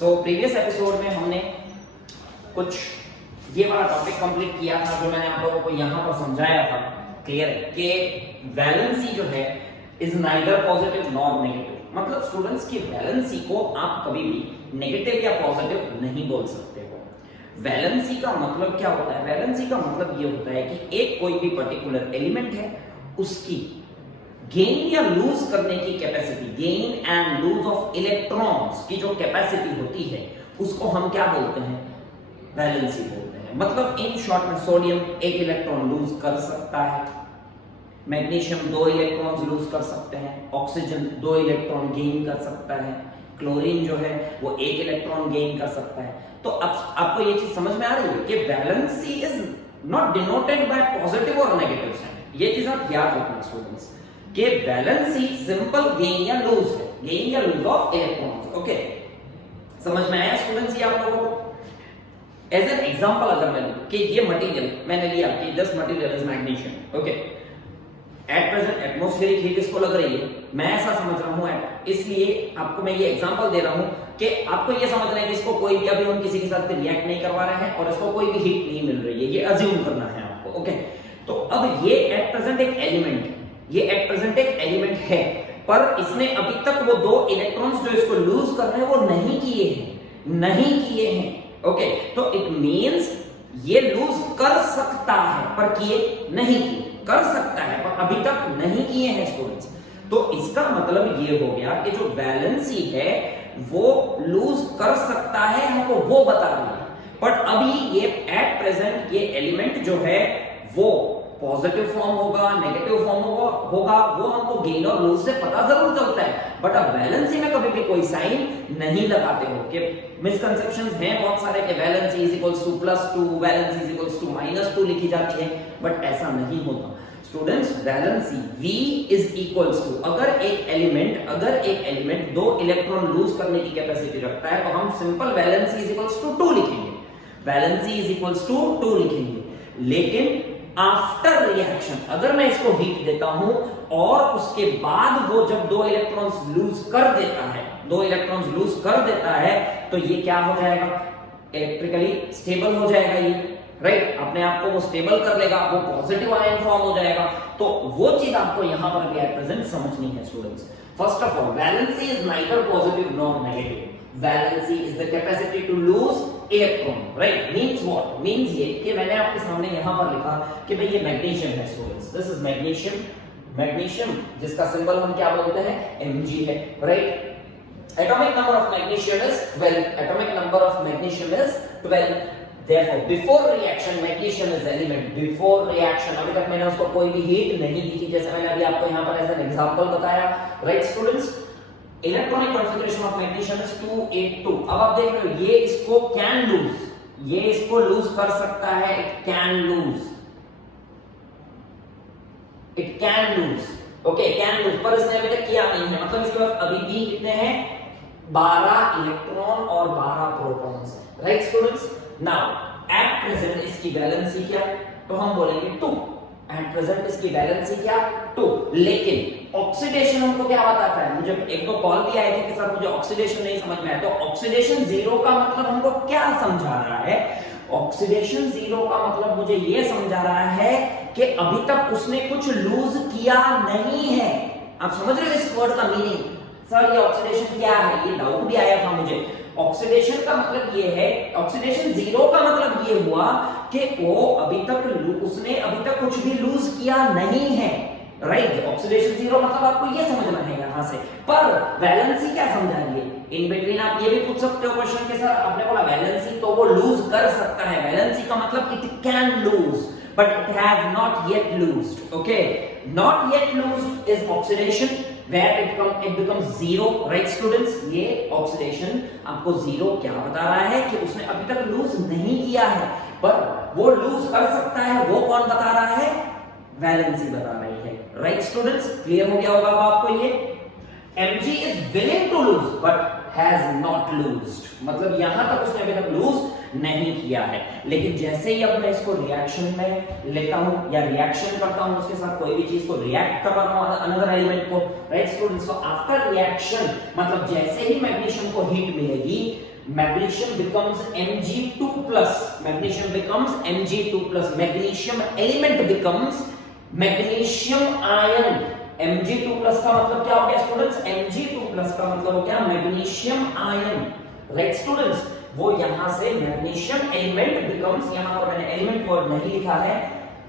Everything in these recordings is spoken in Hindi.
प्रीवियस एपिसोड में हमने कुछ ये वाला टॉपिक कंप्लीट किया था जो मैंने आप लोगों को यहाँ पर समझाया था। क्लियर है कि वैलेंसी जो है is neither positive nor negative. मतलब स्टूडेंट्स की वैलेंसी को आप कभी भी नेगेटिव या पॉजिटिव नहीं बोल सकते हो। वैलेंसी का मतलब क्या होता है? वैलेंसी का मतलब ये होता है कि एक कोई भी पर्टिकुलर एलिमेंट है उसकी गेन या लूज करने की capacity, gain and lose of electrons की जो कैपेसिटी होती है उसको हम क्या बोलते हैं? वैलेंसी बोलते हैं। मतलब इन शॉर्ट में सोडियम एक इलेक्ट्रॉन लूज कर सकता है, मैग्नीशियम 2 इलेक्ट्रॉन्स लूज कर सकते हैं, ऑक्सीजन 2 इलेक्ट्रॉन गेन कर सकता है, क्लोरीन जो है वो 1 इलेक्ट्रॉन गेन कर सकता है। तो अब आपको ये चीज समझ में आ रही है कि valency is not denoted by positive और नेगेटिव साइन। ये चीज आप याद रखना स्टूडेंट्स कि वैलेंसी सिंपल गेन या लूज है, गेन या लूज ऑफ इलेक्ट्रॉन्स। ओके, समझ में आया स्टूडेंट्स? ये आप लोगों को एज एन एग्जांपल अगर मैं लूं कि ये मटेरियल मैंने लिया कि this material is magnesium. Okay, at present atmospheric heat इसको लग रही है, मैं ऐसा समझ रहा हूं एट, इसलिए आपको मैं ये एग्जांपल दे रहा हूं कि आपको ये समझ रहे हैं कि इसको कोई भी अभी हम किसी के साथ रिएक्ट नहीं करवा रहे हैं और इसको कोई भी हीट नहीं मिल रही है, ये अज्यूम करना है आपको। ओके, तो अब ये एट प्रेजेंट एक एलिमेंट है, ये एट प्रेजेंट एक एलिमेंट है, पर इसने अभी तक वो 2 इलेक्ट्रॉन्स जो इसको लूज कर रहे हैं वो नहीं किए हैं। ओके, तो इट मींस ये लूज कर सकता है पर किए नहीं किए, कर सकता है पर अभी तक नहीं किए हैं स्टूडेंट्स। तो इसका मतलब ये हो गया कि जो वैलेंसी है वो लूज कर सकता है, हमको वो बता रही है। बट अभी ये एट प्रेजेंट ये एलिमेंट जो है वो पॉजिटिव फॉर्म होगा, नेगेटिव फॉर्म होगा, वो हमको गेन और लूज से पता जरूर चलता है, बट अब वैलेंसी में कभी भी कोई साइन नहीं लगाते हो। कि मिसकंसेप्शंस हैं बहुत सारे कि valency is equals to +2, valency is equals to -2 लिखी जाती है, बट ऐसा नहीं होता students. Valency V is equals to, अगर एक एलिमेंट 2 इलेक्ट्रॉन लूज करने की कैपेसिटी रखता है तो हम simple valency is equals to 2 लिखेंगे, वैलेंसी इज इक्वल्स टू 2 लिखेंगे। लेकिन आफ्टर रिएक्शन अगर मैं इसको हीट देता हूं और उसके बाद वो जब 2 इलेक्ट्रॉन्स लूज कर देता है तो ये क्या हो जाएगा? इलेक्ट्रिकली स्टेबल हो जाएगा ये, राइट? अपने आप को वो स्टेबल कर लेगा, वो पॉजिटिव आयन फॉर्म हो जाएगा। तो वो चीज आपको यहां पर भी एट प्रेजेंट समझनी है students. First of all, valency is neither positive nor negative. Valency is the capacity to lose electron, right? Means what? Means ये कि मैंने आपके सामने यहाँ पर लिखा कि भाई ये मैग्नीशियम है स्टूडेंट्स, this is मैग्नीशियम जिसका सिंबल हम क्या बोलते हैं? Mg है, right? Atomic number of magnesium is 12. Therefore, before reaction magnesium is element. Before reaction अभी तक मैंने उसको कोई भी हीट नहीं दी थी, जैसे मैंने अभी आपको यहाँ पर एज एन एग्जांपल बताया, right students? Electronic configuration of magnesium is 282। अब आप देख रहे हो ये इसको कैन लूज, ये इसको लूज कर सकता है, it can lose, okay, can lose, पर इसने अभी तक किया नहीं है। मतलब इसके पास अभी भी कितने हैं? 12 इलेक्ट्रॉन और 12 protons, right students? Now at present इसकी वैलेंसी क्या? तो हम बोलेंगे 2। एट प्रेजेंट इसकी वैलेंसी क्या? 2। लेकिन ऑक्सीडेशन हमको क्या बताता है? मुझे एक दो कॉल भी आए थे कि सर मुझे ऑक्सीडेशन नहीं समझ में आया। तो ऑक्सीडेशन 0 का मतलब हमको क्या समझा रहा है? ऑक्सीडेशन 0 का मतलब मुझे ये समझा रहा है कि अभी तक उसने कुछ लूज किया नहीं है। आप समझ रहे हो इस वर्ड का मीनिंग? सर ये ऑक्सीडेशन क्या है? ये डाउट भी आया था मुझे। ऑक्सीडेशन का मतलब ये है, ऑक्सीडेशन 0 का मतलब ये हुआ कि वो उसने अभी तक कुछ भी लूज किया नहीं है, राइट? ऑक्सीडेशन 0 मतलब आपको ये समझना है यहां से। पर वैलेंसी क्या समझाएंगे? इन बिटवीन आप ये भी पूछ सकते हो क्वेश्चन के सर आपने बोला वैलेंसी तो वो लूज कर सकता है, वैलेंसी का मतलब it can lose but it has not yet लूज्ड। Okay, not yet लूज्ड is oxidation where it becomes 0, right students? ये ऑक्सीडेशन आपको 0 क्या बता रहा है कि उसने अभी तक लूज नहीं किया है, पर वो लूज कर सकता है। वो कौन बता रहा है? वैलेंसी बता रही है, राइट स्टूडेंट्स? क्लियर हो गया होगा आपको ये? Mg is willing to lose but has not loosed, मतलब यहां तक उसने अभी तक लूज नहीं किया है। लेकिन जैसे ही अब मैं इसको रिएक्शन में लेता हूं या रिएक्शन करता हूं, उसके साथ कोई भी चीज को रिएक्ट करवाता हूं अनदर एलिमेंट को, right students? So after reaction मतलब जैसे ही मैग्नीशियम को हीट मिलेगी magnesium becomes Mg2 plus, magnesium becomes Mg2 plus, magnesium element becomes magnesium ion। Mg2 plus का मतलब क्या हो गया स्टूडेंट्स? Mg2 plus का मतलब हो गया मैग्नीशियम आयन, राइट स्टूडेंट्स। वो यहां से मैग्नीशियम एलिमेंट बिकम्स, यहां पर मैंने एलिमेंट वर्ड नहीं लिखा है,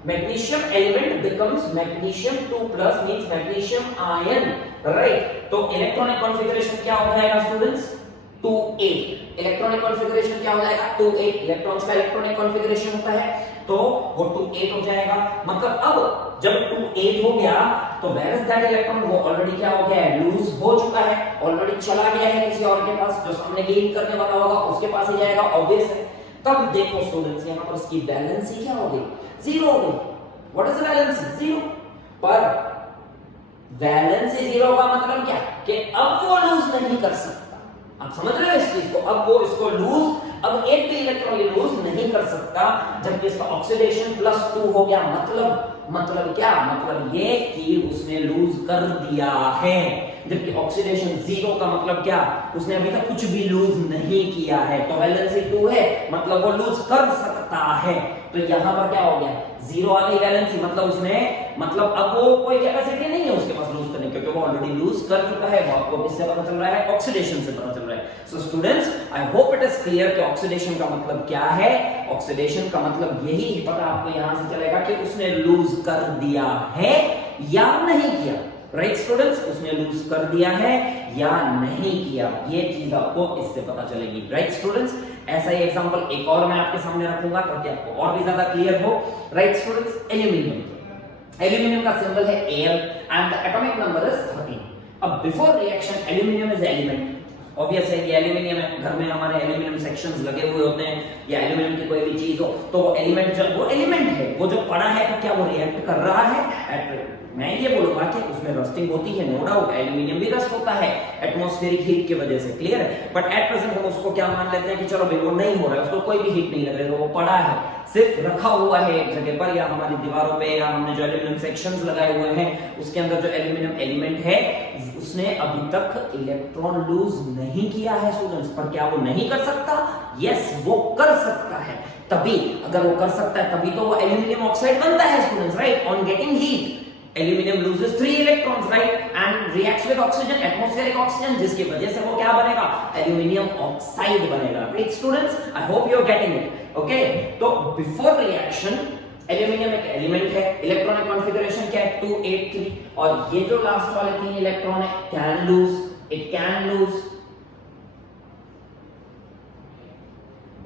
magnesium element becomes magnesium 2 plus means magnesium ion, right. तो इलेक्ट्रॉनिक कॉन्फ़िगरेशन क्या हो जाएगा स्टूडेंट्स? 2-8। इलेक्ट्रॉनिक कॉन्फ़िगरेशन क्या हो जाएगा? 2-8। इलेक्ट्रॉन्स का इलेक्ट्रॉनिक कॉन्फ़िगरेशन होता है तो वो 2-8 हो जाएगा। मतलब अब जब 2-8 हो गया तो वेयर इज दैट इलेक्ट्रॉन? वो ऑलरेडी क्या हो गया है? लूज हो चुका है, ऑलरेडी चला गया है किसी और के पास, जो सामने गेन करने वाला होगा उसके पास ही जाएगा, ऑब्वियस है। तब देखो स्टूडेंट्स यहां पर उसकी वैलेंसी क्या हो गई? 0 हो गई। What is valency? 0। पर वैलेंसी 0 का मतलब क्या? कि अब वो लूज नहीं कर सकता। आप समझ रहे हो इस चीज को? अब वो इसको लूज, अब एक भी इलेक्ट्रॉन ये लूज नहीं कर सकता, जबकि इसका ऑक्सीडेशन +2 हो गया। मतलब क्या? मतलब ये कि उसने लूज कर दिया है, जबकि ऑक्सीडेशन 0 का मतलब क्या? उसने अभी तक कुछ भी लूज नहीं किया है। तो वैलेंसी 2 है, मतलब वो लूज कर सकता है। तो यहां पर क्या हो गया? 0 आ गई वैलेंसी, मतलब उसने, मतलब अब वो कोई कैपेसिटी नहीं है उसके पास लूज करने, क्योंकि वो ऑलरेडी लूज कर चुका है। वो आपको किससे पता चल रहा है? ऑक्सीडेशन से पता चल रहा है। So students, I hope it is clear कि ऑक्सीडेशन का मतलब क्या है। ऑक्सीडेशन का मतलब यही पता आपको यहां से चलेगा कि उसने लूज कर दिया है या नहीं किया, राइट स्टूडेंट्स? उसने लूज कर दिया है या नहीं किया, ये चीज आपको इससे पता चलेगी, राइट स्टूडेंट्स। ऐसा ही एग्जांपल एक और मैं आपके सामने रखूंगा ताकि आपको और भी ज्यादा क्लियर हो, राइट स्टूडेंट्स। एल्यूमिनियम, एल्यूमिनियम का सिंबल है Al and the atomic number is 13। अब before reaction aluminium is element, obvious है कि एल्यूमिनियम है, घर में हमारे एल्यूमिनियम सेक्शंस लगे हुए होते हैं, या एल्यूमिनियम की कोई भी चीज हो तो वो एलिमेंट, जब वो एलिमेंट है, वो जो पड़ा है तो क्या वो रिएक्ट कर रहा है? मैं ये बोलूंगा कि उसमें रस्टिंग होती है, नो डाउट, एल्यूमिनियम भी रस्ट होता है एटमॉस्फेरिक हीट की वजह से, क्लियर है। बट एट प्रेजेंट हम उसको क्या मान लेते हैं कि चलो भाई वो नहीं हो रहा है, उसको कोई भी हीट नहीं लग रही, वो पड़ा है, सिर्फ रखा हुआ है एक जगह पर, या हमारी दीवारों पे, या हमने जो एल्यूमिनियम सेक्शंस लगाए हुए हैं उसके अंदर जो एल्यूमिनियम एलिमेंट है उसने अभी तक इलेक्ट्रॉन लूज नहीं किया है स्टूडेंट्स। पर क्या वो नहीं कर सकता? यस, वो कर सकता है। तभी अगर वो कर सकता है तभी तो वो एल्यूमिनियम ऑक्साइड बनता है students, right. On getting heat aluminium loses 3 electrons, right, and reacts with oxygen, atmospheric oxygen, जिसकी वजह से वो क्या बनेगा? एल्यूमिनियम ऑक्साइड बनेगा, right students? I hope you are getting it, okay? तो before reaction एल्यूमिनियम एक एलिमेंट है, इलेक्ट्रॉनिक कॉन्फ़िगरेशन क्या है? 2 8 3, और ये जो लास्ट वाले 3 इलेक्ट्रॉन है can lose, it can lose,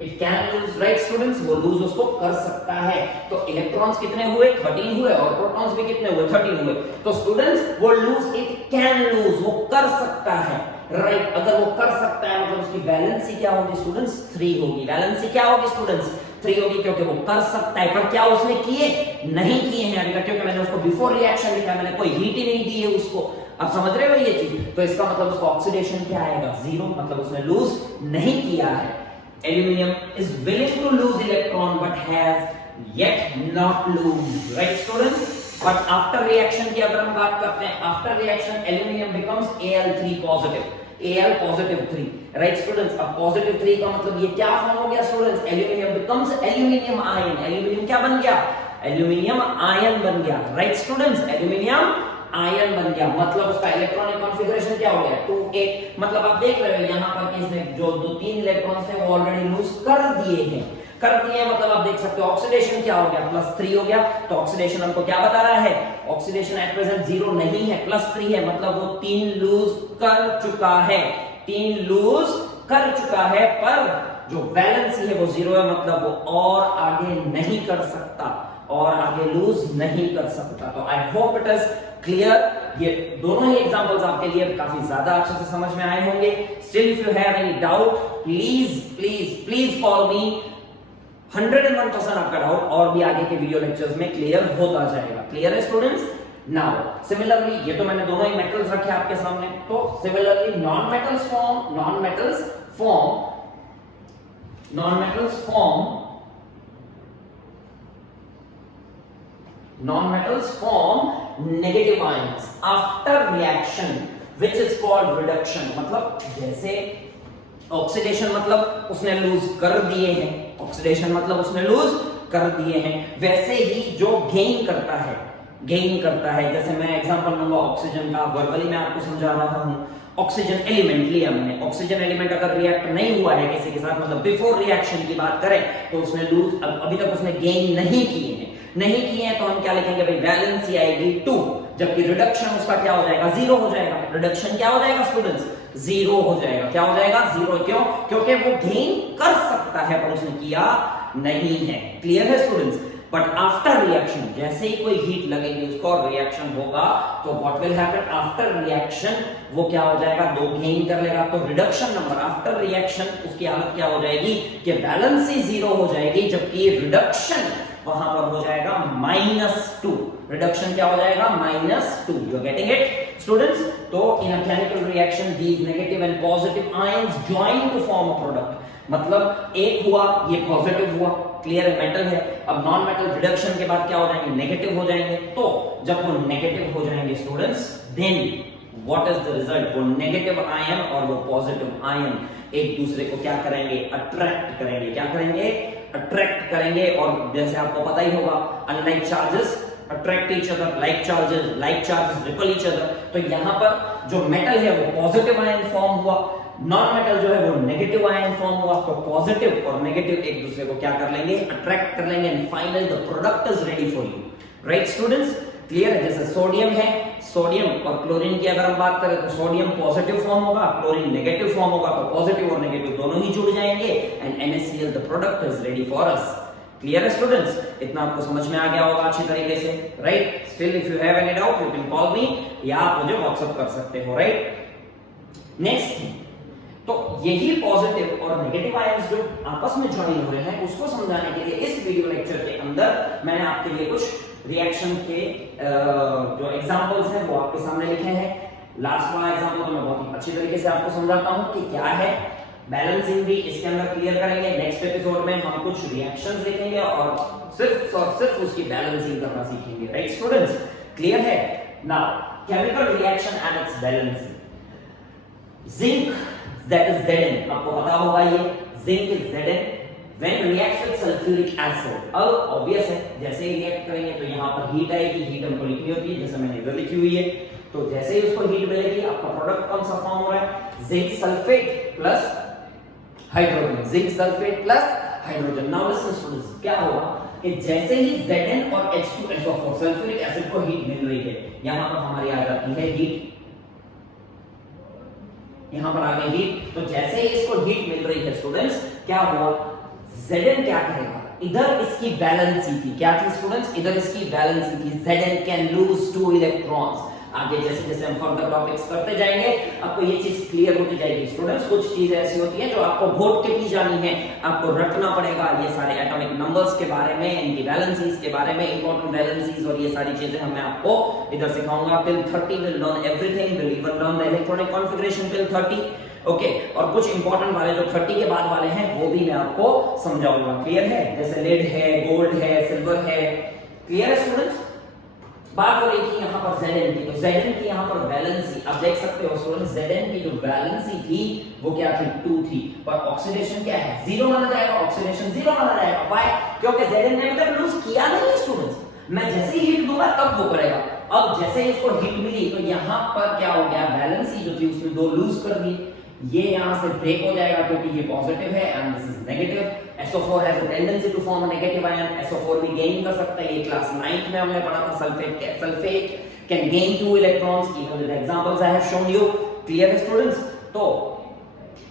it can lose, right students. वो लूज उसको कर सकता है। तो इलेक्ट्रॉन्स कितने हुए? 13 हुए, और प्रोटॉन्स भी कितने हुए? 13 हुए। तो स्टूडेंट्स वो लूज, इट कैन लूज, वो कर सकता है, राइट। अगर वो कर सकता है मतलब उसकी वैलेंसी क्या होगी स्टूडेंट्स? 3 होगी। वैलेंसी क्या होगी स्टूडेंट्स? 3 होगी, क्योंकि वो कर सकता है। पर क्या उसने किए? नहीं किए हैं अभी तक, क्योंकि मैंने उसको बिफोर रिएक्शन लिखा है, मैंने कोई हीट ही नहीं दी है उसको। आप समझ रहे हो ये चीज? तो इसका मतलब उसका ऑक्सीडेशन क्या आएगा? 0, मतलब उसने लूज नहीं किया है। Aluminium is willing to lose electron but has yet not lose, right students? But after reaction की अगर हम बात करते हैं, after reaction aluminium becomes Al3 positive, Al positive 3, right students? अब positive 3 का मतलब ये क्या फॉर्म हो गया students? Aluminium becomes aluminium ion, aluminium क्या बन गया? Aluminium ion बन गया, right students? Aluminium आयन बन गया, मतलब उसका इलेक्ट्रॉनिक कॉन्फ़िगरेशन क्या हो गया? 2 8। मतलब आप देख रहे हो यहां पर कि इसने जो 2-3 इलेक्ट्रॉन्स थे वो ऑलरेडी लूज कर दिए हैं, मतलब आप देख सकते हो ऑक्सीडेशन क्या हो गया? +3 हो गया। तो ऑक्सीडेशन हमको क्या बता रहा है? ऑक्सीडेशन एट प्रेजेंट 0 नहीं है, +3 है, मतलब वो 3 लूज कर चुका है, 3 लूज कर चुका है। पर जो वैलेंसी है वो 0 है, मतलब वो और आगे नहीं कर सकता, और आगे लूज नहीं कर सकता। तो I hope it is clear. ये दोनों ही एग्जांपल्स आपके लिए काफी ज्यादा अच्छे से समझ में आए होंगे। Still if you have any doubt please please please call मी। 101% आपका डाउट और भी आगे के वीडियो लेक्चर्स में क्लियर होता जाएगा। क्लियर है स्टूडेंट्स? नाउ सिमिलरली, ये तो मैंने दोनों ही मेटल्स रखे आपके सामने, तो similarly non metals form negative ions after reaction which is called reduction। मतलब जैसे ऑक्सीडेशन मतलब उसने लूज कर दिए हैं, ऑक्सीडेशन मतलब उसने लूज कर दिए हैं। वैसे ही जो गेन करता है, जैसे मैं एग्जांपल लूंगा ऑक्सीजन का, वर्बली मैं आपको समझा रहा हूं। ऑक्सीजन एलिमेंट लिया मैंने, ऑक्सीजन एलिमेंट अगर रिएक्ट नहीं हुआ है किसी के साथ, मतलब बिफोर रिएक्शन की बात करें, तो उसने लूज अभी तक उसने गेन नहीं किए हैं, तो हम क्या लिखेंगे भाई, वैलेंसी आएगी 2, जबकि रिडक्शन उसका क्या हो जाएगा, 0 हो जाएगा। रिडक्शन क्या हो जाएगा स्टूडेंट्स, 0 हो जाएगा। क्या हो जाएगा, 0। क्यों? क्योंकि वो गेन कर सकता है पर उसने किया नहीं है। क्लियर है स्टूडेंट्स? बट आफ्टर रिएक्शन, जैसे ही कोई हीट लगेगी उसको और रिएक्शन होगा, तो what will happen after reaction, वो क्या हो जाएगा, 2 गेन कर लेगा। तो रिडक्शन नंबर आफ्टर रिएक्शन उसकी हालत क्या हो जाएगी कि वैलेंसी 0 हो जाएगी, जबकि रिडक्शन वहां पर हो जाएगा -2। रिडक्शन क्या हो जाएगा, -2। You are getting it students? तो in a chemical reaction these negative and positive ions join to form a product. मतलब एक हुआ, ये पॉजिटिव हुआ, क्लियर है, मेटल है। अब नॉन मेटल रिडक्शन के बाद क्या हो जाएंगे, नेगेटिव हो जाएंगे। तो जब वो नेगेटिव हो जाएंगे students, then what is the result, वो नेगेटिव आयन और वो पॉजिटिव आयन एक दूसरे को क्या करेंगे, अट्रैक्ट करेंगे। क्या करेंगे, अट्रैक्ट करेंगे। और जैसे आपको पता ही होगा, unlike charges attract each other, like charges ripple each other. तो यहां पर जो मेटल है वो पॉजिटिव आयन फॉर्म हुआ, नॉन मेटल जो है वो नेगेटिव आयन फॉर्म हुआ। तो पॉजिटिव और नेगेटिव एक दूसरे को क्या कर लेंगे, अट्रैक्ट कर लेंगे, and finally the product is ready for you. Right students? Clear है? जैसे सोडियम है, सोडियम और क्लोरीन की अगर हम बात करें तो सोडियम पॉजिटिव फॉर्म होगा, क्लोरीन नेगेटिव फॉर्म होगा। तो पॉजिटिव और नेगेटिव दोनों ही जुड़ जाएंगे, and NaCl the product is ready for us. Clear है स्टूडेंट्स? इतना आपको समझ में आ गया होगा अच्छी तरीके से, right? Still if you have any doubt you can call मी, या आप मुझे व्हाट्सएप कर सकते हो, राइट? नेक्स्ट, तो यही पॉजिटिव और नेगेटिव आयंस जो आपस में ज्वाइन हो रहे हैं उसको समझाने के लिए इस वीडियो लेक्चर के अंदर मैंने आपके लिए कुछ रिएक्शन के जो एग्जांपल्स हैं वो आपके सामने लिखे हैं। लास्ट वाला एग्जांपल तो मैं बहुत ही अच्छी तरीके से आपको समझाता हूं कि क्या है, बैलेंसिंग भी इसके अंदर क्लियर करेंगे। नेक्स्ट एपिसोड में हम कुछ रिएक्शंस देखेंगे और सिर्फ उसकी बैलेंसिंग करना सीखेंगे, राइट स्टूडेंट्स? क्लियर है? Now chemical reaction and it's balancing. Zinc that is Zn, आपको पता होगा ये zinc is Zn when reacts with sulfuric acid। अब ऑब्वियस है, जैसे ही रिएक्ट करेंगे तो यहाँ पर हीट आएगी, हीट हमको लिखनी होती है जैसे मैंने इधर लिखी हुई है। तो जैसे ही उसको हीट मिलेगी, आपका प्रोडक्ट कौन सा फॉर्म हो रहा है, zinc sulphate plus hydrogen, zinc sulphate plus hydrogen. Now listen students, क्या होगा कि जैसे ही Zn और H2SO4 सल्फ्यूरिक एसिड को हीट मिल रही है, यहाँ पर हमारी आ जाती है हीट, यहां पर आ गई हीट। तो जैसे ही इसको हीट मिल रही है स्टूडेंट्स, क्या हुआ, Zn क्या करेगा, इधर इसकी वैलेंसी थी, क्या थी स्टूडेंट्स, इधर इसकी वैलेंसी थी। Zn can lose 2 electrons. आगे जैसे जैसे हम फर्दर टॉपिक्स करते जाएंगे आपको ये चीज क्लियर होती जाएगी स्टूडेंट्स। कुछ चीजें ऐसी होती हैं जो आपको घोट के की जानी है, आपको रटना पड़ेगा। ये सारे एटॉमिक नंबर्स के बारे में, इनकी वैलेंसीज के बारे में, इंपॉर्टेंट वैलेंसीज और ये सारी चीजें मैं आपको इधर सिखाऊंगा। Till 30 will learn everything, will even learn the electronic configuration till 30। Okay, और कुछ इंपॉर्टेंट वाले जो 30 के बाद वाले हैं वो भी मैं आपको समझाऊंगा। क्लियर है? जैसे लेड है, गोल्ड है, सिल्वर है। क्लियर है स्टूडेंट्स? बात हो रही थी यहाँ पर Zn की, तो Zn की यहाँ पर वैलेंसी आप देख सकते हो स्टूडेंट्स, Zn की जो वैलेंसी थी वो क्या थी, 2 थी, पर ऑक्सीडेशन क्या है, 0 माना जाएगा, ऑक्सीडेशन 0 माना जाएगा। व्हाई? क्योंकि Zn ने मतलब लूज किया नहीं है स्टूडेंट्स। मैं जैसे ही हीट दूंगा तब वो करेगा। अब जैसे ही इसको हीट मिली तो यहाँ पर क्या हो गया, वैलेंसी जो थी उसमें 2 लूज कर दी, ये यहाँ से ब्रेक हो जाएगा क्योंकि ये पॉजिटिव है and this is negative. SO4 has a tendency to form a negative ion, SO4 भी गेन कर सकता है। ये क्लास 9th में हमने पढ़ा था, sulphate can gain 2 electrons, even with examples I have shown you. Clear है स्टूडेंट्स? तो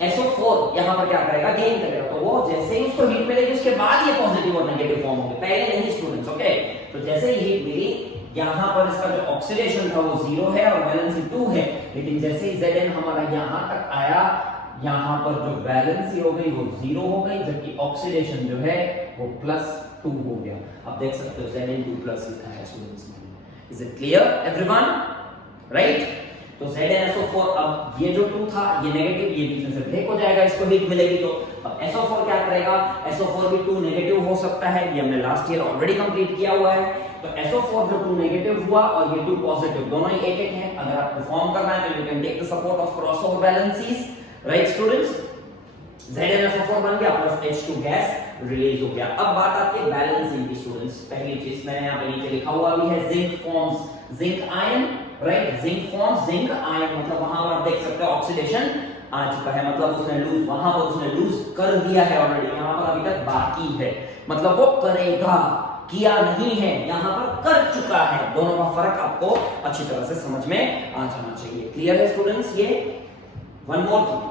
SO4 यहाँ पर क्या करेगा, गेन करेगा। तो वो जैसे ही उसको हीट मिलेगी उसके बाद ये पॉजिटिव और नेगेटिव फॉर्म होंगे, पहले नहीं स्टूडेंट्स। ओके, तो जैसे ही हीट मिली यहाँ पर इसका जो ऑक्सीडेशन था वो 0 है और वैलेंसी 2 है, लेकिन जैसे ही Zn हमारा यहाँ तक आया, यहाँ पर जो वैलेंसी हो गई वो 0 हो गई, जबकि ऑक्सीडेशन जो है वो +2 हो गया। आप देख सकते हो Zn2+ लिखा है स्टूडेंट्स में। Is it clear everyone? Right? तो ZnSO4, अब ये जो 2 था ये नेगेटिव, ये बीच में से ब्रेक हो जाएगा, इसको हीट मिलेगी तो अब SO4 क्या करेगा, SO4 भी 2 नेगेटिव हो सकता है, ये हमने लास्ट ईयर ऑलरेडी कंप्लीट किया हुआ है। तो SO4 जो 2 नेगेटिव हुआ और ये 2 पॉजिटिव, दोनों ही एक हैं। अगर आपको फॉर्म करना है तो you can take the support of crossover valencies, right students? ZnSO4 बन गया प्लस H2 गैस रिलीज हो गया। अब बात आती है बैलेंसिंग की स्टूडेंट्स। पहली चीज मैंने यहाँ पे नीचे लिखा हुआ भी है, zinc forms zinc ion, right, zinc forms zinc ion, मतलब वहां पर आप देख सकते हो ऑक्सीडेशन आ चुका है, मतलब उसने लूज, वहां पर उसने लूज कर दिया है ऑलरेडी, यहाँ पर अभी तक बाकी है, मतलब वो करेगा, किया नहीं है, यहाँ पर कर चुका है। दोनों का फर्क आपको अच्छी तरह से समझ में आ जाना चाहिए। क्लियर है स्टूडेंट्स? ये one more thing,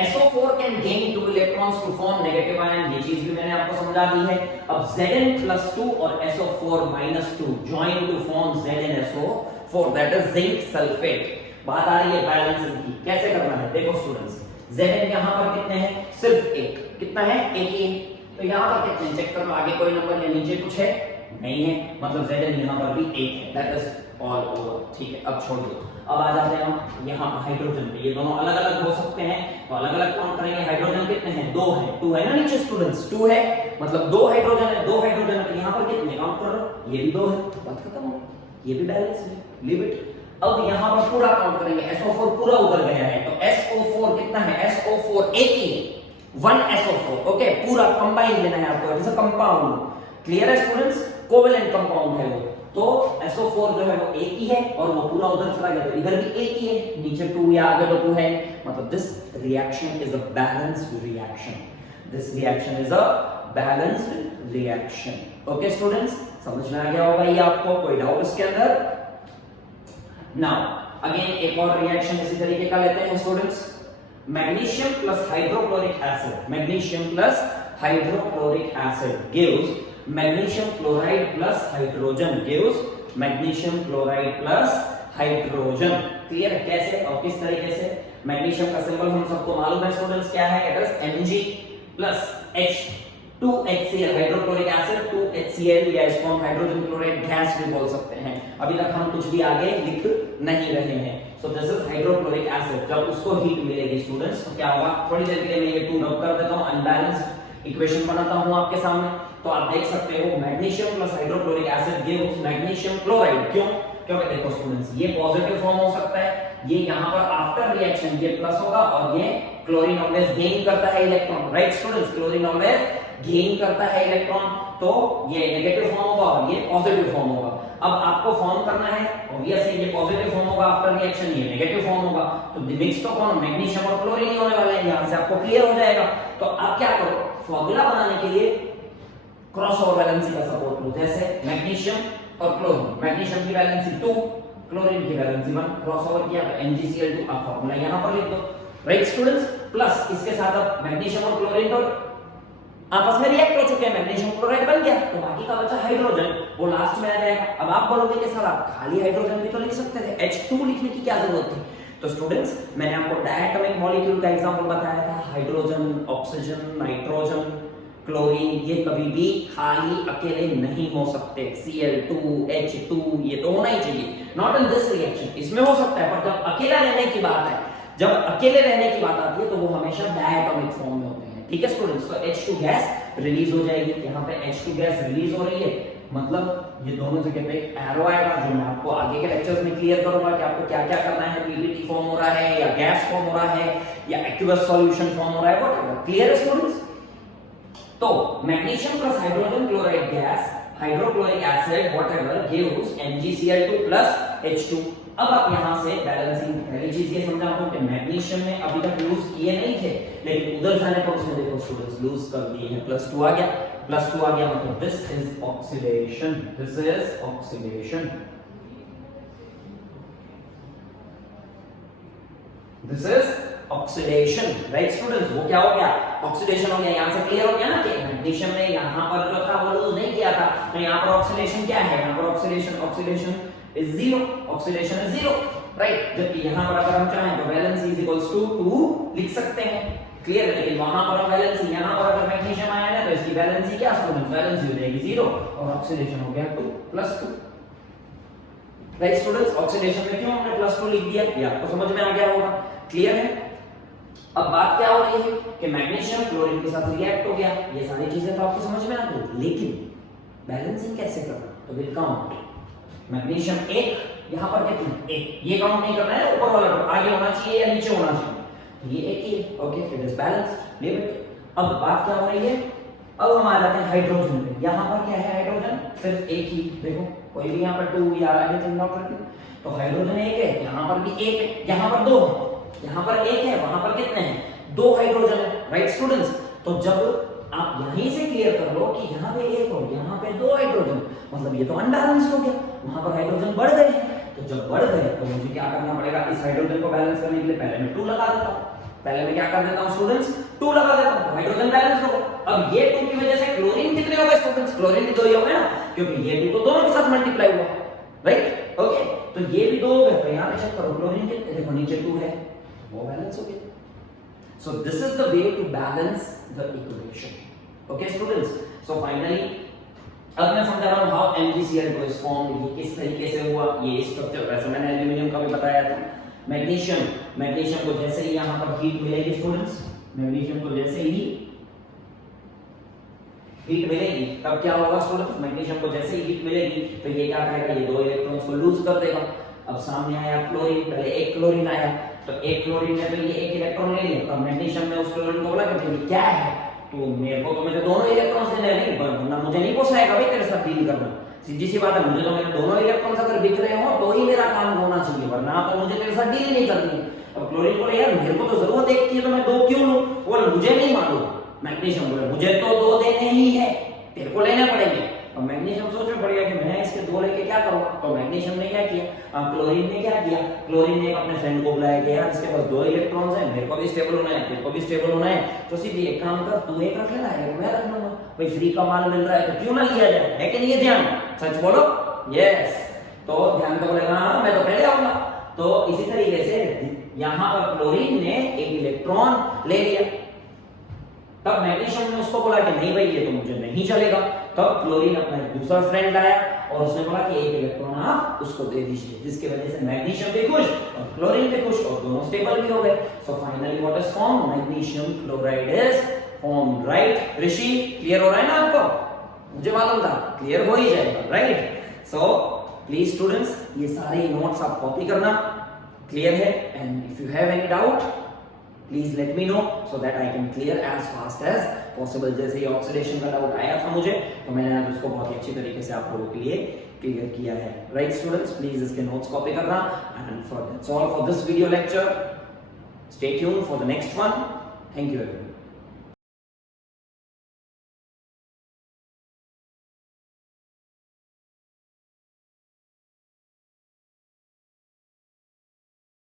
SO4 can gain 2 electrons to form negative ion, ये चीज भी मैंने आपको समझा दी है। अब Zn+2 और SO4-2 join to form ZnSO4, that is zinc sulfate। बात आ रही है बैलेंसिंग की, कैसे करना है? देखो स्टूडेंट्स, Zn यहाँ पर कितने हैं? सिर्फ एक, कितना है? एक ही है। तो यहाँ पर कितने चेक कर लो, आगे कोई नंबर या नीचे कुछ है? नहीं है, मतलब Zn यहाँ पर भी एक है, that is ऑल ओवर। ठीक है, अब छोड़ दो। अब आ जाते हैं हम यहाँ पर हाइड्रोजन पे। ये दोनों अलग अलग हो सकते हैं, तो अलग अलग काउंट करेंगे। हाइड्रोजन कितने हैं? 2 है, 2 है ना नीचे स्टूडेंट्स, 2 है, मतलब 2 हाइड्रोजन है, 2 हाइड्रोजन है। यहाँ पर कितने काउंट कर लो? ये भी 2 है, बात खत्म हो, ये भी बैलेंस है, लीव इट। अब यहाँ पर पूरा काउंट करेंगे, SO4 पूरा उतर गया है, तो SO4 कितना है? SO4 एक ही है, 1 SO4, ओके, पूरा कंबाइन लेना है आपको, इट्स अ कंपाउंड। क्लियर है स्टूडेंट्स? कोवेलेंट कंपाउंड है वो, तो SO4 जो है वो एक ही है और वो पूरा उधर चला गया, तो इधर भी एक ही है, नीचे 2 या आगे तो 2 है, मतलब this reaction is a balanced reaction, this reaction is a balanced reaction. Okay students, समझ में आ गया होगा ये आपको? कोई डाउट इसके अंदर? नाउ अगेन एक और रिएक्शन इसी तरीके का लेते हैं students, magnesium plus hydrochloric acid, magnesium plus hydrochloric acid gives magnesium chloride plus hydrogen, gives magnesium chloride plus hydrogen। Clear है कैसे और किस तरीके से? मैग्नीशियम का सिंबल हम सबको मालूम है स्टूडेंट्स, क्या है? It is Mg plus H2HCl, hydrochloric acid 2HCl, या इसको हम हाइड्रोजन क्लोराइड गैस भी बोल सकते हैं। अभी तक हम कुछ भी आगे लिख नहीं रहे हैं। So this is hydrochloric acid. जब उसको हीट मिलेगी स्टूडेंट्स तो क्या होगा? थोड़ी देर के लिए मैं ये 2 रब कर देता हूं, अनबैलेंस्ड इक्वेशन बनाता हूं आपके सामने, तो आप देख सकते हो magnesium plus hydrochloric acid gives magnesium chloride. क्यों? क्योंकि देखो स्टूडेंट्स, ये पॉजिटिव फॉर्म हो सकता है, ये यहां पर आफ्टर रिएक्शन ये प्लस होगा और ये क्लोरीन ऑलवेज गेन करता है electron, right students? Chlorine always gain करता है इलेक्ट्रॉॉन, तो ये नेगेटिव फॉर्म होगा और ये पॉजिटिव फॉर्म होगा। अब आपको फॉर्म करना है, ऑब्वियसली ये पॉजिटिव फॉर्म होगा आफ्टर रिएक्शन, ये नेगेटिव फॉर्म होगा, तो मिक्स तो कौन? मैग्नीशियम और क्लोरीन ही होने वाले हैं। यहां से आपको क्लियर हो जाएगा। तो आप क्या करो, फॉर्मूला बनाने के लिए क्रॉस ओवर वैलेंसी का सपोर्ट लो, जैसे मैग्नीशियम और क्लोरीन, मैग्नीशियम की वैलेंसी 2, क्लोरीन की वैलेंसी 1, क्रॉस ओवर किया तो MgCl2, आप फॉर्मूला यहां पर लिख दो, राइट स्टूडेंट्स? प्लस इसके साथ अब मैग्नीशियम और क्लोरीन तो आपस में रिएक्ट हो चुके हैं, मैग्नीशियम क्लोराइड बन गया, तो बाकी का बचा हाइड्रोजन, वो लास्ट में आ जाएगा। अब आप बोलोगे कि सर आप खाली हाइड्रोजन भी तो लिख सकते थे, H2 लिखने की क्या जरूरत थी? तो स्टूडेंट्स, मैंने आपको डायटोमिक मॉलिक्यूल का एग्जांपल बताया था, हाइड्रोजन, ऑक्सीजन, नाइट्रोजन, क्लोरीन, ये कभी भी खाली अकेले नहीं हो सकते। Cl2, H2 ये तो होना ही चाहिए, नॉट इन दिस रिएक्शन, इसमें हो सकता है, पर जब अकेला रहने की बात है, जब अकेले रहने की बात आती है तो वो हमेशा डायटोमिक फॉर्म में होते हैं। ठीक है स्टूडेंट्स? तो H2 गैस रिलीज हो जाएगी, यहाँ पे H2 गैस रिलीज हो रही है, मतलब ये दोनों जगह पे एक एरो आएगा, जो मैं आपको आगे के लेक्चर्स में क्लियर करूंगा कि आपको क्या क्या करना है, पीपीटी फॉर्म हो रहा है या गैस फॉर्म हो रहा है या एक्वस सॉल्यूशन फॉर्म हो रहा है, व्हाटएवर। क्लियर है स्टूडेंट्स? तो magnesium plus hydrogen chloride gas, hydrochloric acid whatever gives MgCl2 plus H2। अब आप यहां से बैलेंसिंग, पहली चीज ये समझा आपको कि मैग्नीशियम में अभी तक लूज किए नहीं थे, लेकिन उधर जाने पर उसने देखो स्टूडेंट्स लूज कर दिए हैं, +2 आ गया, +2 आ गया, मतलब this is oxidation, this is oxidation, this is oxidation, right students? वो क्या हो गया? ऑक्सीडेशन हो गया। यहां से क्लियर हो गया ना कि मैग्नीशियम ने यहां पर जो था वो लूज नहीं किया था, तो यहां पर ऑक्सीडेशन क्या है? यहां पर oxidation is 0, oxidation is 0, right? जबकि यहां पर अगर हम चाहें तो वैलेंसी इज इक्वल्स टू 2 लिख सकते हैं, क्लियर? लेकिन वहां पर वैलेंसी, यहां पर अगर मैग्नीशियम आया है तो इसकी वैलेंसी क्या स्टूडेंट्स? वैलेंसी हो जाएगी 0 और ऑक्सीडेशन हो गया 2 +2, राइट स्टूडेंट्स? ऑक्सीडेशन में क्यों हमने +2 लिख दिया, ये आपको समझ में आ गया होगा, क्लियर है? अब बात क्या हो रही है कि मैग्नीशियम क्लोरीन के साथ रिएक्ट हो गया, ये सारी चीजें तो आपको समझ में आ गई, लेकिन बैलेंसिंग कैसे करना? तो विल काउंट मैग्नीशियम 1, यहां पर कितना? 1, ये काउंट नहीं करना है, ऊपर वाला आगे होना चाहिए या नीचे होना चाहिए, ये एक ही है, okay, it is balanced limit. अब बात क्या हो रही है, अब हम आ जाते हैं हाइड्रोजन पे। यहाँ पर क्या है हाइड्रोजन, सिर्फ एक ही, देखो कोई भी यहाँ पर 2 या एनीथिंग नॉट रिटन, तो हाइड्रोजन एक है, यहाँ पर भी एक है, यहाँ पर 2 है, यहाँ पर एक है, वहां पर कितने हैं, 2 हाइड्रोजन है, राइट स्टूडेंट्स। तो जब आप यहीं से क्लियर कर लो कि यहाँ पे एक और यहाँ पे 2 हाइड्रोजन, मतलब ये तो अनबैलेंस्ड हो गया, वहां पर हाइड्रोजन बढ़ गए हैं। तो जब बढ़ गए तो मुझे क्या करना पड़ेगा, इस हाइड्रोजन को बैलेंस करने के लिए पहले मैं 2 लगा देता हूँ, पहले मैं क्या कर देता हूँ स्टूडेंट्स, 2 लगा देता हूँ, हाइड्रोजन बैलेंस हो गया। अब ये 2 की वजह से क्लोरीन कितने हो गए स्टूडेंट्स, क्लोरीन भी 2 ही हो गए ना, क्योंकि ये 2 तो दोनों के साथ मल्टीप्लाई हुआ, राइट, ओके, तो ये भी 2 हो गए। तो यहाँ पे चेक करो क्लोरीन कितने, देखो नीचे 2 है, वो बैलेंस हो गया। So this is the way to balance the equation. Okay students, so finally अब मैं समझा रहा हूँ how MgCl2 is formed, ये किस तरीके से हुआ, ये स्ट्रक्चर, वैसे मैंने एल्यूमिनियम का भी बताया था। मैग्नीशियम को जैसे ही यहाँ पर हीट मिलेगी स्टूडेंट्स, मैग्नीशियम को जैसे ही हीट मिलेगी तब क्या होगा स्टूडेंट्स, मैग्नीशियम को जैसे ही हीट मिलेगी तो ये क्या करेगा, ये 2 इलेक्ट्रॉन्स को लूज कर देगा। अब सामने आया क्लोरीन, पहले एक क्लोरीन आया, तो एक क्लोरीन ने तो ये एक इलेक्ट्रॉन ले लिया, तो मैग्नीशियम ने उस क्लोरीन को बोला कि भाई क्या है, तो मेरे को तो मुझे दोनों इलेक्ट्रॉन्स देने नहीं, वरना मुझे नहीं पोसाएगा भाई तेरे साथ डील करना, सीधी सी बात है, मुझे तो मेरे दोनों इलेक्ट्रॉन्स अगर बिक रहे हो तो ही मेरा काम होना चाहिए, वरना तो मुझे तेरे साथ डील ही नहीं करनी है। अब क्लोरीन बोले यार मेरे को तो जरूरत एक की है तो मैं 2 क्यों लूं, बोले मुझे नहीं मालूम, मैग्नीशियम बोले मुझे तो 2 देने ही है, तेरे को लेने पड़ेंगे। अब मैग्नीशियम सोच में पड़ गया कि मैं इसके 2 लेके क्या करूंगा, तो मैग्नीशियम ने क्या किया, क्लोरीन ने क्या किया, क्लोरीन ने अपने फ्रेंड को बुलाया कि यार इसके पास 2 इलेक्ट्रॉन्स हैं, मेरे को भी स्टेबल होना है, तेरे को भी स्टेबल होना है, तो सीधे एक काम कर, तू एक रख लेना है, मैं रख लूंगा, भाई फ्री का माल मिल रहा है तो क्यों ना लिया जाए, है कि नहीं है ध्यान, सच बोलो, यस, तो ध्यान तो बोलेगा हाँ मैं तो पहले आऊंगा। तो इसी तरीके से यहाँ पर क्लोरीन ने एक इलेक्ट्रॉन ले लिया, तब मैग्नीशियम ने उसको बोला कि नहीं भाई ये तो मुझे नहीं चलेगा, तब क्लोरीन अपना दूसरा फ्रेंड लाया और उसने बोला कि एक इलेक्ट्रॉन आप उसको दे दीजिए, जिसकी वजह से मैग्नीशियम भी खुश और क्लोरीन भी खुश और दोनों स्टेबल भी हो गए। So finally what is form, magnesium chloride is formed, right Rishi, clear हो रहा है ना आपको, मुझे मालूम था क्लियर हो ही जाएगा, राइट। सो प्लीज स्टूडेंट्स ये सारे नोट्स आप कॉपी करना, क्लियर है, and if you have any doubt please let me know so that I can clear as fast as possible. जैसे ये ऑक्सीडेशन का डाउट आया था मुझे, तो मैंने आज उसको बहुत ही अच्छी तरीके से आप लोगों के लिए क्लियर किया है, राइट स्टूडेंट्स। प्लीज इसके नोट्स कॉपी करना, and for that's all for this video lecture, stay tuned for the next one, thank you everyone.